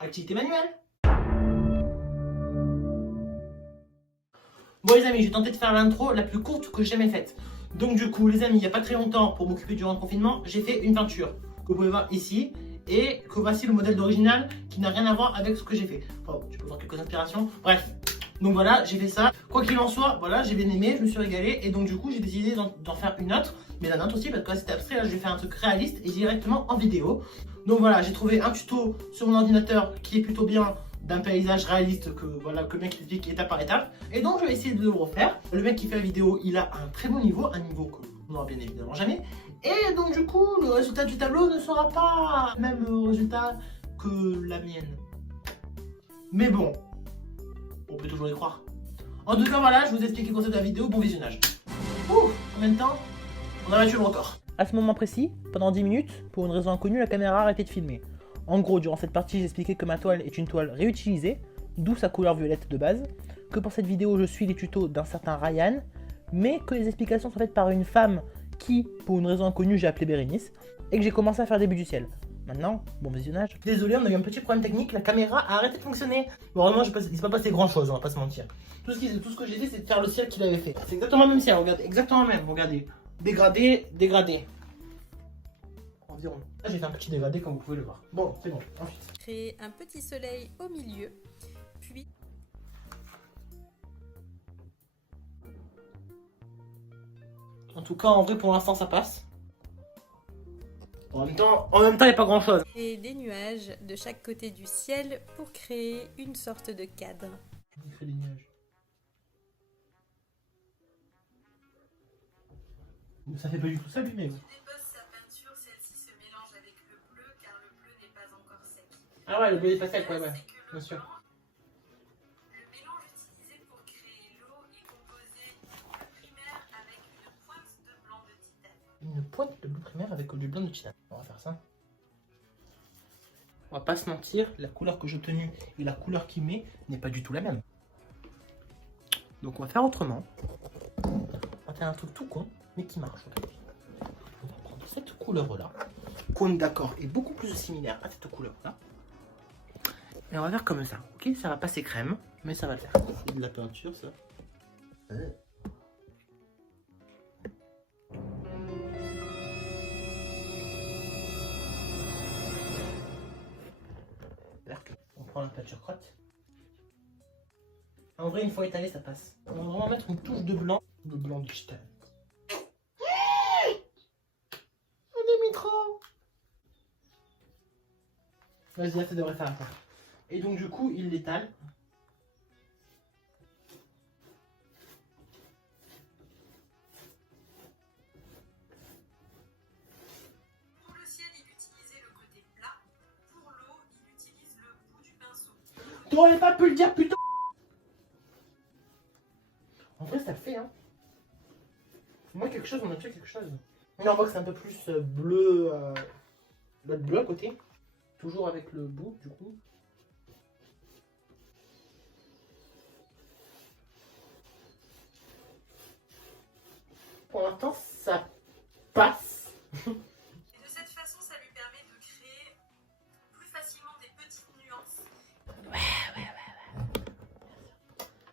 Activité manuelle. Bon les amis, j'ai tenté de faire l'intro la plus courte que j'ai jamais faite. Donc du coup les amis, il n'y a pas très longtemps, pour m'occuper durant le confinement, j'ai fait une peinture que vous pouvez voir ici. Et que voici le modèle d'original qui n'a rien à voir avec ce que j'ai fait. Enfin, tu peux voir quelques inspirations. Bref, donc voilà, j'ai fait ça. Quoi qu'il en soit, voilà, j'ai bien aimé, je me suis régalé. Et donc du coup, j'ai décidé d'en faire une autre. Mais la nôtre aussi, parce que là c'était abstrait, là je vais faire un truc réaliste et directement en vidéo. Donc voilà, j'ai trouvé un tuto sur mon ordinateur qui est plutôt bien, d'un paysage réaliste que voilà que le mec explique étape par étape. Et donc je vais essayer de le refaire. Le mec qui fait la vidéo, il a un très bon niveau, un niveau que vous n'aurez bien évidemment jamais. Et donc du coup, le résultat du tableau ne sera pas le même résultat que la mienne. Mais bon, on peut toujours y croire. En tout cas voilà, je vous explique le concept de la vidéo, bon visionnage. Ouh, combien de temps? On a battu le record. À ce moment précis, pendant 10 minutes, pour une raison inconnue, la caméra a arrêté de filmer. En gros, durant cette partie, j'expliquais que ma toile est une toile réutilisée, d'où sa couleur violette de base, que pour cette vidéo, je suis les tutos d'un certain Ryan, mais que les explications sont faites par une femme qui, pour une raison inconnue, j'ai appelé Bérénice, et que j'ai commencé à faire des buts du ciel. Maintenant, bon visionnage. Désolé, on a eu un petit problème technique, la caméra a arrêté de fonctionner. Bon, vraiment, il ne s'est pas passé grand chose, on va pas se mentir. Tout ce que j'ai fait, c'est de faire le ciel qu'il avait fait. C'est exactement le même ciel, regardez, exactement le même, regardez. Dégradé, dégradé. Environ. Là, j'ai fait un petit dégradé comme vous pouvez le voir. Bon, c'est bon, ensuite. Créer un petit soleil au milieu, puis En tout cas, en vrai, pour l'instant, ça passe. En même temps, il n'y a pas grand chose. créer des nuages de chaque côté du ciel pour créer une sorte de cadre. Il fait des nuages. Ça fait pas du tout ça, lui, mais. Il dépose sa peinture, celle-ci se mélange avec le bleu car le bleu n'est pas encore sec. Ah ouais, le bleu est pas sec, ouais, ouais. C'est que Bien sûr. le mélange utilisé pour créer l'eau est composé de primaire avec une pointe de blanc de titane. Une pointe de bleu primaire avec du blanc de titane. On va faire ça. On va pas se mentir, la couleur que j'ai obtenue et la couleur qu'il met n'est pas du tout la même. Donc on va faire autrement. On va faire un truc tout con, mais qui marche. On va prendre cette couleur-là, qu'on est d'accord est beaucoup plus similaire à cette couleur-là. Et on va faire comme ça, ok? Ça va passer crème, mais ça va le faire. C'est de la peinture, ça. On prend la peinture crotte. En vrai, une fois étalé, ça passe. On va vraiment mettre une touche de blanc. Le blanc du titane. On a mis trop. Vas-y, là, ça devrait faire affaire. Et donc, du coup, il l'étale. Pour le ciel, il utilisait le côté plat. Pour l'eau, il utilise le bout du pinceau. T'aurais pas pu le dire, putain. En vrai, ça le fait, hein. Moi, quelque chose, on a fait quelque chose. Là, on voit que c'est un peu plus bleu. Le bleu à côté. Toujours avec le bout, du coup. Pour l'instant, ça passe. Et de cette façon, ça lui permet de créer plus facilement des petites nuances.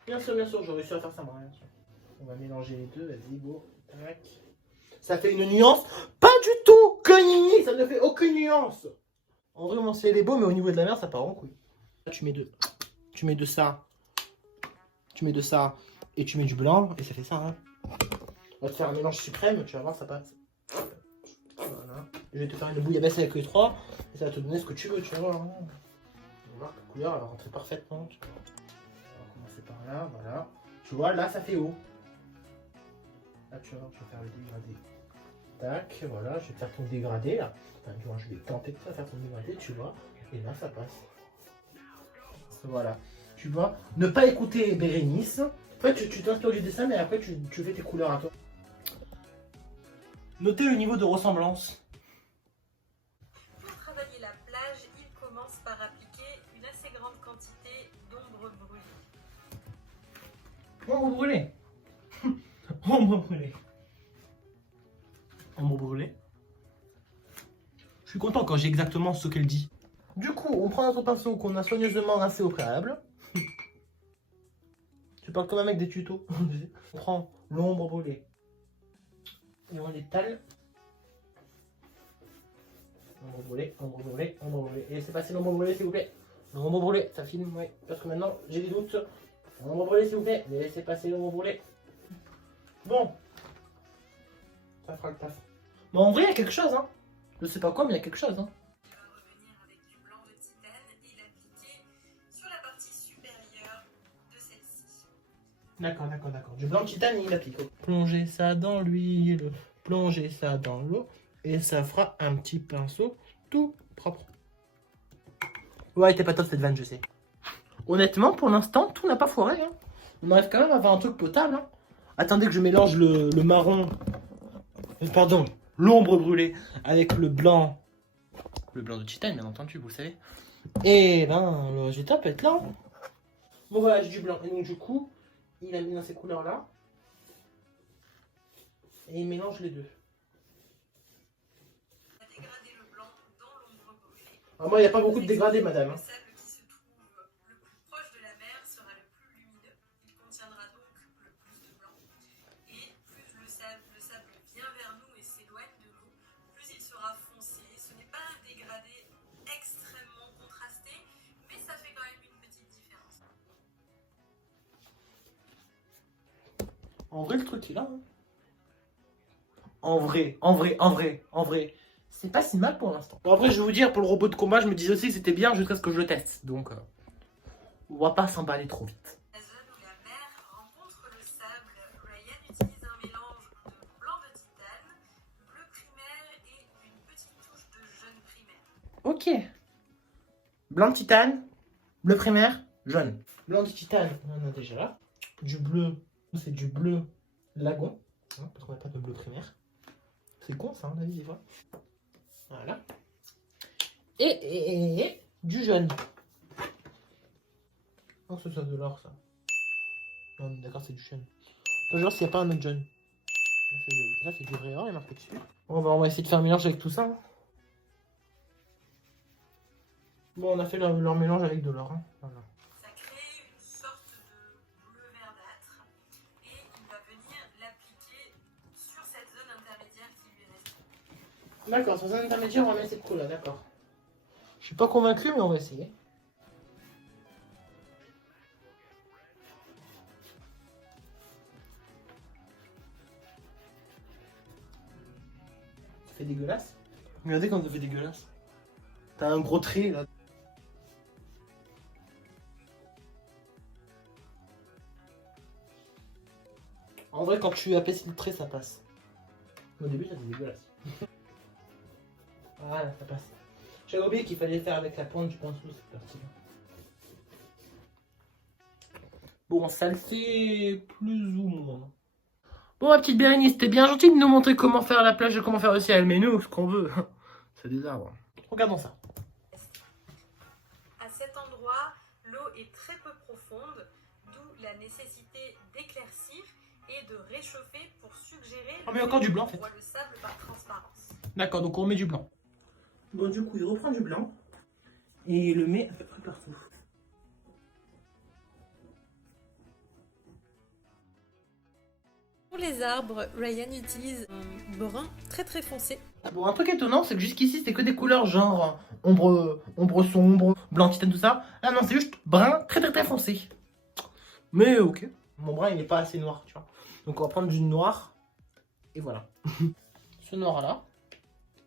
Bien sûr, j'ai réussi à faire ça, moi. Bien sûr. On va mélanger les deux, vas-y, go. Tac. Ça fait une nuance. Pas du tout que nini, ça ne fait aucune nuance. En vrai, mon ciel est beau, mais au niveau de la mer, ça part en couille. Là, tu mets de ça. Tu mets de ça. Et tu mets du blanc, et ça fait ça, hein. On va te faire un mélange suprême, tu vas voir, ça passe. Voilà. Je vais te faire une bouillabaisse avec les trois, et ça va te donner ce que tu veux, tu vas voir. Hein. Tu vas voir que la couleur, elle va rentrer parfaitement. Tu vois. On va commencer par là, voilà. Tu vois, là, ça fait haut. Là, tu vois, je vais faire le dégradé. Tac, voilà, je vais faire ton dégradé, là. Enfin, tu vois, je vais tenter de faire ton dégradé, tu vois. Et là, ça passe. Voilà. Tu vois, ne pas écouter Bérénice. En fait, tu t'inspires du dessin, mais après, tu fais tes couleurs à toi. Notez le niveau de ressemblance. Pour travailler la plage, il commence par appliquer une assez grande quantité d'ombre brûlée. Ombre brûlée. Ombre brûlée. Ombre brûlée. Je suis content quand j'ai exactement ce qu'elle dit. Du coup, on prend notre pinceau qu'on a soigneusement rincé au préalable. Tu parles comme un mec des tutos. On prend l'ombre brûlée. Et on l'étale. Ombre brûlée, ombre brûlée, ombre brûlée. Et c'est passé l'ombre brûlée, s'il vous plaît. L'ombre brûlée, ça filme, oui. Parce que maintenant, j'ai des doutes. L'ombre brûlée, s'il vous plaît. Laissez passer l'ombre brûlée. Bon. Ça fera le taf. Mais en vrai, il y a quelque chose, hein. Je sais pas quoi, mais il y a quelque chose, hein. Tu vas revenir avec du blanc de titane et l'appliquer sur la partie supérieure de celle-ci. D'accord. Du blanc de titane, il applique. Plongez ça dans l'huile, plongez ça dans l'eau, et ça fera un petit pinceau tout propre. Ouais, t'es pas top cette vanne, je sais. Honnêtement, pour l'instant, tout n'a pas foiré. Hein. On arrive quand même à avoir un truc potable. Hein. Attendez que je mélange le marron, pardon, l'ombre brûlée avec le blanc de titane, bien entendu, vous le savez. Et ben, le résultat peut être là. Hein. Bon voilà, j'ai du blanc. Et donc du coup, il a mis dans ces couleurs-là. Et il mélange les deux. On va dégrader le blanc dans l'ombre brûlée. Alors moi, il n'y a pas beaucoup de dégradés, madame. Le sable qui se trouve le plus proche de la mer sera le plus lumineux. Il contiendra donc le plus de blanc. Et plus le sable vient vers nous et s'éloigne de l'eau, plus il sera foncé. Ce n'est pas un dégradé extrêmement contrasté, mais ça fait quand même une petite différence. En vrai, le truc, il est là. Hein. En vrai. C'est pas si mal pour l'instant. Bon, après, je vais vous dire, pour le robot de combat, je me disais aussi que c'était bien jusqu'à ce que je le teste. Donc, on va pas s'emballer trop vite. La zone où la mer rencontre le sable, Ryan utilise un mélange de blanc de titane, bleu primaire et une petite touche de jaune primaire. Ok. Blanc de titane, bleu primaire, jaune. Blanc de titane, on en a déjà là. Du bleu, c'est du bleu lagon. Hein, parce qu'on n'a pas de bleu primaire. C'est con ça, on a vu des fois. Voilà. Et du jaune. Non, c'est ça de l'or ça. Non, d'accord, c'est du jaune. Enfin, genre s'il n'y a pas un autre jaune. Là, c'est du vrai or, il est marqué dessus. Bon, on va essayer de faire un mélange avec tout ça. Hein. Bon, on a fait leur mélange avec de l'or. Hein. Voilà. Ça crée une sorte de bleu verdâtre et il va venir l'appliquer sur cette zone intermédiaire qui lui reste. D'accord, sur un intermédiaire, on va mettre cette couleur, d'accord. Je suis pas convaincu, mais on va essayer. Ça fait dégueulasse. Regardez quand ça fait dégueulasse. T'as un gros trait là. En vrai, quand tu apaisis le trait, ça passe. Au début, ça fait dégueulasse. Voilà, ça passe. J'avais oublié qu'il fallait faire avec la pointe du pinceau cette partie-là. Bon, ça le fait plus ou moins. Bon, ma petite Bérénice, c'était bien gentil de nous montrer comment faire la plage et comment faire le ciel, mais nous, ce qu'on veut, c'est des arbres. Regardons ça. À cet endroit, l'eau est très peu profonde, d'où la nécessité d'éclaircir et de réchauffer pour suggérer On met encore du blanc en fait. on voit le sable par transparence. D'accord, donc on remet du blanc. Bon, du coup, il reprend du blanc et il le met à peu près partout. Pour les arbres, Ryan utilise un brun très foncé. Bon, un truc étonnant, c'est que jusqu'ici, c'était que des couleurs genre ombre sombre, blanc titane, tout ça. Ah non, c'est juste brun très foncé. Mais ok. Mon brun, il n'est pas assez noir, tu vois. Donc on va prendre du noir. Et voilà. Ce noir-là.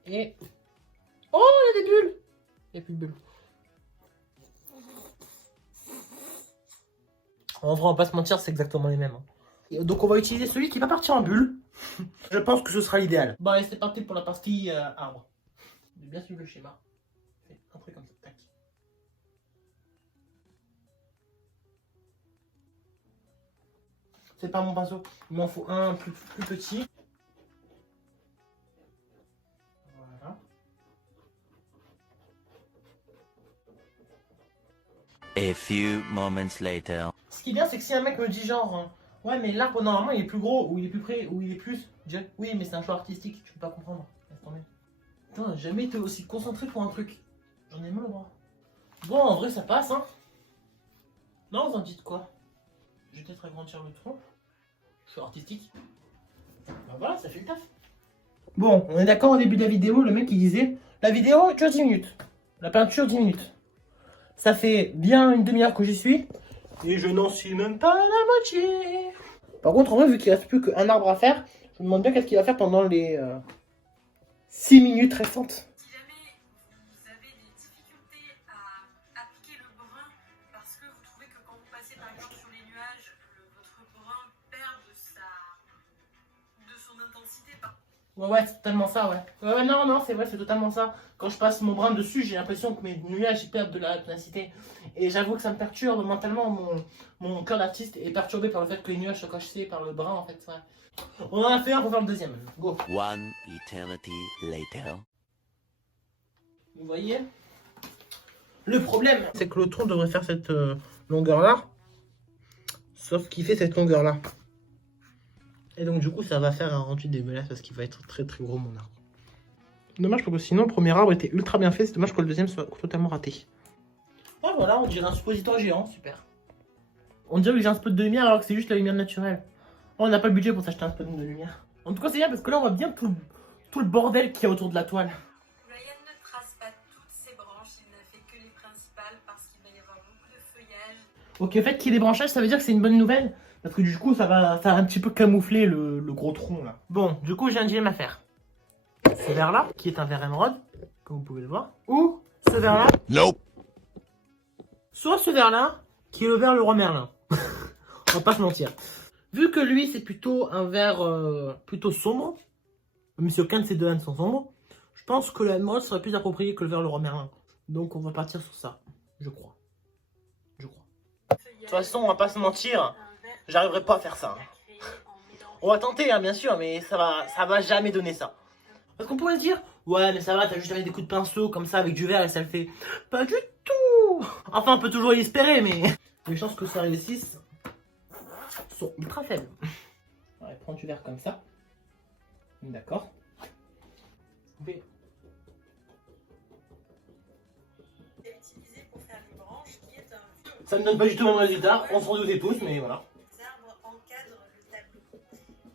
Et... Oh, il y a des bulles. Il n'y a plus de bulles. En vrai, on va pas se mentir, c'est exactement les mêmes. Hein. Et donc on va utiliser celui qui va partir en bulle. Je pense que ce sera l'idéal. Bon, allez, c'est parti pour la partie arbre. J'ai bien suivi le schéma. Un truc comme ça. Tac. C'est pas mon pinceau. Il m'en faut un plus petit. Voilà. A few moments later. Ce qui est bien, c'est que si un mec me dit genre, ouais, mais l'arbre normalement il est plus gros, ou il est plus près, ou il est plus. Je dis, oui, mais c'est un choix artistique, tu peux pas comprendre. Laisse tomber. Putain, j'ai jamais été aussi concentré pour un truc. J'en ai mal au bras. Bon, en vrai, ça passe, hein. Non, vous en dites quoi? Je vais peut-être agrandir le tronc. Je suis artistique. Ben voilà, ça fait le taf. Bon, on est d'accord au début de la vidéo, le mec il disait la vidéo dure 10 minutes. La peinture 10 minutes. Ça fait bien une demi-heure que j'y suis. Et je n'en suis même pas à la moitié. Par contre, en vrai, vu qu'il reste plus qu'un arbre à faire, je me demande bien qu'est-ce qu'il va faire pendant les 6 minutes restantes. Si jamais vous avez des difficultés à appliquer le brun parce que vous trouvez que quand vous passez par exemple sur les nuages, votre brun perd de son intensité. Ouais, c'est totalement ça, ouais. Ouais, non, c'est vrai, c'est totalement ça. Quand je passe mon brin dessus, j'ai l'impression que mes nuages ils perdent de la tonacité. Et j'avoue que ça me perturbe mentalement. Mon cœur d'artiste est perturbé par le fait que les nuages soient cachés par le brin, en fait. Ouais. On en a fait un pour faire le deuxième. Go. One eternity later. Vous voyez? Le problème, c'est que le tronc devrait faire cette longueur-là. Sauf qu'il fait cette longueur-là. Et donc du coup ça va faire un rendu dégueulasse parce qu'il va être très très gros mon arbre. Dommage parce que sinon le premier arbre était ultra bien fait, c'est dommage que le deuxième soit totalement raté. Ah voilà, on dirait un suppositoire géant, super. On dirait que j'ai un spot de lumière alors que c'est juste la lumière naturelle. Oh, on n'a pas le budget pour s'acheter un spot de lumière. En tout cas c'est bien parce que là on voit bien tout le bordel qu'il y a autour de la toile. Ryan ne trace pas toutes ses branches, il n'a fait que les principales parce qu'il va y avoir beaucoup de feuillage. Ok, le fait qu'il y ait des branchages ça veut dire que c'est une bonne nouvelle. Parce que du coup, ça va un petit peu camoufler le gros tronc là. Bon, du coup, j'ai un dilemme à faire. Ce verre là, qui est un verre émeraude, comme vous pouvez le voir. Ou ce verre là. Nope. Soit ce verre là, qui est le verre Leroy Merlin. On va pas se mentir. Vu que lui, c'est plutôt un verre plutôt sombre, même si aucun de ces deux ne sont sombres, je pense que l'émeraude serait plus approprié que le verre Leroy Merlin. Donc on va partir sur ça, je crois. De toute façon, on va pas se mentir. J'arriverai pas à faire ça. On va tenter, hein, bien sûr, mais ça va jamais donner ça. Parce qu'on pourrait se dire, ouais, mais ça va, t'as juste avec des coups de pinceau comme ça avec du verre et ça le fait. Pas du tout. Enfin, on peut toujours y espérer, mais les chances que ça réussisse sont ultra faibles. On va prendre du verre comme ça. D'accord. C'est utilisé pour faire les branches, qui est un vieux. Ça ne donne pas du tout le même résultat, on s'en doutait tous, mais voilà. Les arbres encadrent le tableau.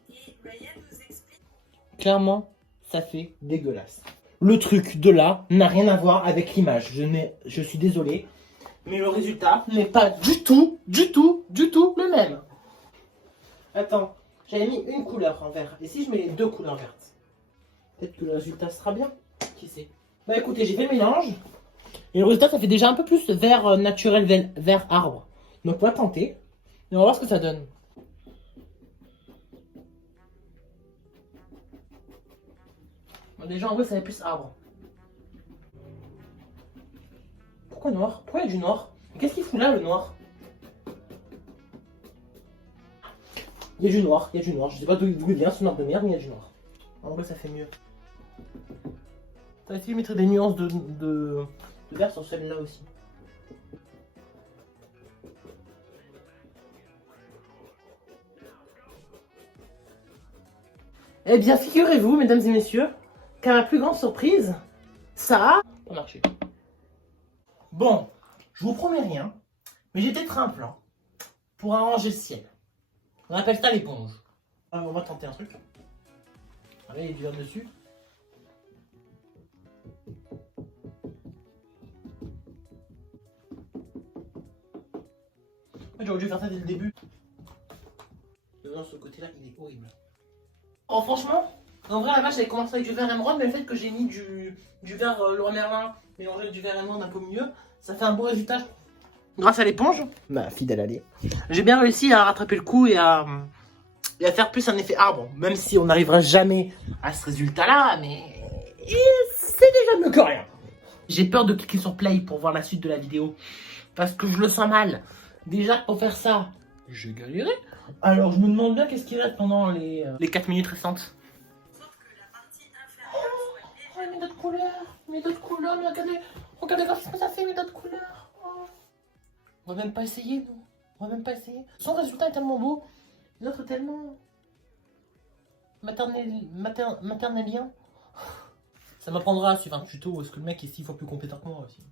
Et Ryan nous explique. Clairement, ça fait dégueulasse. Le truc de là n'a rien à voir avec l'image. Je suis désolé, mais le résultat n'est pas du tout le même. Attends, j'avais mis une couleur en vert. Et si je mets les deux couleurs vertes? Peut-être que le résultat sera bien. Qui sait? Bah écoutez, j'ai fait le mélange. Et le résultat, ça fait déjà un peu plus vert naturel, vert arbre. Donc on va tenter. Et on va voir ce que ça donne. Déjà en vrai ça fait plus arbre. Pourquoi noir? Pourquoi il y a du noir? Qu'est-ce qu'il fout là le noir? Il y a du noir, je sais pas d'où il vient ce noir de merde mais il y a du noir. En vrai ça fait mieux. Ça va essayer de mettre des nuances de vert sur celle-là aussi. Eh bien figurez-vous mesdames et messieurs qu'à ma plus grande surprise, ça a pas marché. Bon, je vous promets rien, mais j'ai peut-être un plan pour arranger le ciel. On appelle ça l'éponge. Ah, on va tenter un truc. Allez, il y a du verre dessus. J'aurais dû faire ça dès le début. Non, ce côté-là, il est horrible. Oh, franchement, en vrai, à la base, j'avais commencé avec du verre émeraude, mais le fait que j'ai mis du verre Leroy Merlin mélangé avec du verre émeraude un peu mieux, ça fait un bon résultat. Grâce à l'éponge, ma fidèle alliée, j'ai bien réussi à rattraper le coup et à faire plus un effet arbre. Même si on n'arrivera jamais à ce résultat-là, mais c'est déjà mieux que rien. J'ai peur de cliquer sur play pour voir la suite de la vidéo, parce que je le sens mal. Déjà, pour faire ça, j'ai galéré. Alors, je me demande bien qu'est-ce qu'il reste pendant les 4 minutes restantes. Sauf que la partie inférieure soit Oh, mais d'autres couleurs, mais regardez ce que ça fait, mais d'autres couleurs. Oh. On va même pas essayer, non. On va même pas essayer. Son résultat est tellement beau, l'autre tellement maternelien. Ça m'apprendra à suivre un tuto, est-ce que le mec est 6 fois plus compétent que moi aussi.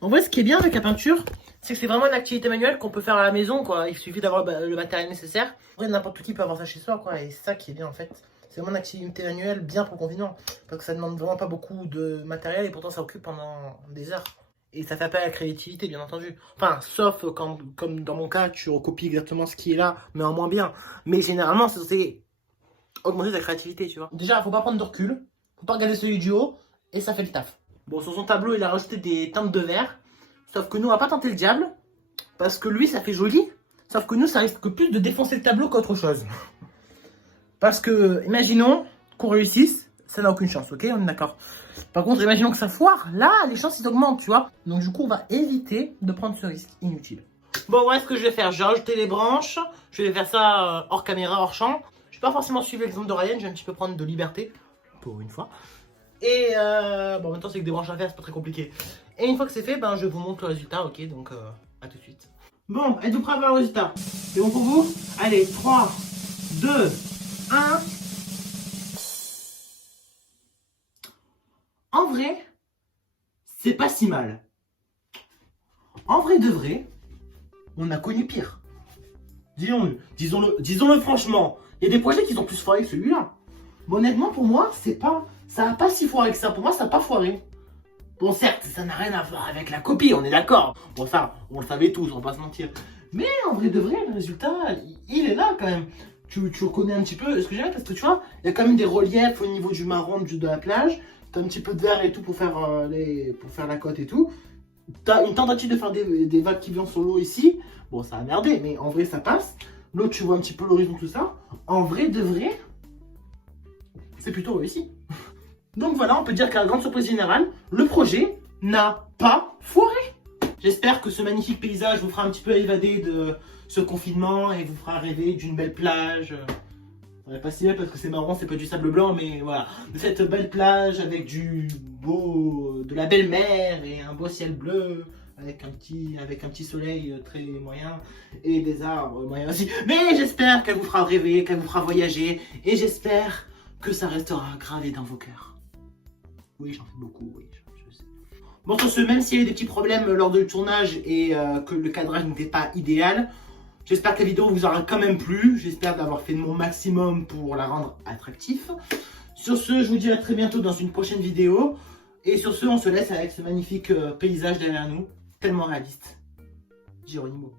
En vrai, ce qui est bien avec la peinture, c'est que c'est vraiment une activité manuelle qu'on peut faire à la maison, quoi. Il suffit d'avoir le matériel nécessaire. En vrai, n'importe qui peut avoir ça chez soi, quoi. Et c'est ça qui est bien, en fait. C'est vraiment une activité manuelle bien pour le confinement. Parce que ça demande vraiment pas beaucoup de matériel et pourtant ça occupe pendant des heures. Et ça fait appel à la créativité, bien entendu. Enfin, sauf quand, comme dans mon cas, tu recopies exactement ce qui est là, mais en moins bien. Mais généralement, c'est censé augmenter ta créativité, tu vois. Déjà, faut pas prendre de recul. Faut pas regarder celui du haut. Et ça fait le taf. Bon, sur son tableau, il a rajouté des teintes de vert. Sauf que nous, on va pas tenter le diable. Parce que lui, ça fait joli. Sauf que nous, ça risque plus de défoncer le tableau qu'autre chose. Parce que, imaginons qu'on réussisse. Ça n'a aucune chance, ok? On est d'accord. Par contre, imaginons que ça foire. Là, les chances, ils augmentent, tu vois. Donc, du coup, on va éviter de prendre ce risque inutile. Bon, ouais, ce que je vais faire, j'ai rajouté les branches. Je vais faire ça hors caméra, hors champ. Je vais pas forcément suivre l'exemple de Ryan. Je vais un petit peu prendre de liberté. Pour une fois. Et bon, en même temps, c'est que des branches à faire, c'est pas très compliqué. Et une fois que c'est fait, ben, je vous montre le résultat, ok? Donc, à tout de suite. Bon, êtes-vous prêts à voir le résultat? C'est bon pour vous? Allez, 3, 2, 1. En vrai, c'est pas si mal. En vrai de vrai, on a connu pire. Disons-le franchement. Il y a des projets qui sont plus foirés que celui-là. Mais honnêtement, pour moi, ça n'a pas si foiré que ça. Pour moi, ça n'a pas foiré. Bon, certes, ça n'a rien à voir avec la copie, on est d'accord. Bon, ça, on le savait tous, on va pas se mentir. Mais en vrai de vrai, le résultat, il est là quand même. Tu reconnais un petit peu ce que j'ai, parce que tu vois, il y a quand même des reliefs au niveau du marron de la plage. T'as un petit peu de vert et tout pour faire, pour faire la côte et tout. T'as une tentative de faire des vagues qui viennent sur l'eau ici. Bon, ça a merdé, mais en vrai, ça passe. L'autre, tu vois un petit peu l'horizon, tout ça. En vrai de vrai, c'est plutôt réussi. Donc voilà, on peut dire qu'à la grande surprise générale, le projet n'a pas foiré. J'espère que ce magnifique paysage vous fera un petit peu évader de ce confinement et vous fera rêver d'une belle plage. Pas si belle parce que c'est marrant, c'est pas du sable blanc, mais voilà. De cette belle plage avec de la belle mer et un beau ciel bleu. Avec un petit soleil très moyen et des arbres moyens aussi. Mais j'espère qu'elle vous fera rêver, qu'elle vous fera voyager. Et j'espère que ça restera gravé dans vos cœurs. Oui, j'en fais beaucoup, oui, je sais. Bon, sur ce, même s'il y a eu des petits problèmes lors du tournage et que le cadrage n'était pas idéal, j'espère que la vidéo vous aura quand même plu. J'espère d'avoir fait de mon maximum pour la rendre attractive. Sur ce, je vous dis à très bientôt dans une prochaine vidéo. Et sur ce, on se laisse avec ce magnifique paysage derrière nous. Tellement réaliste. Geronimo.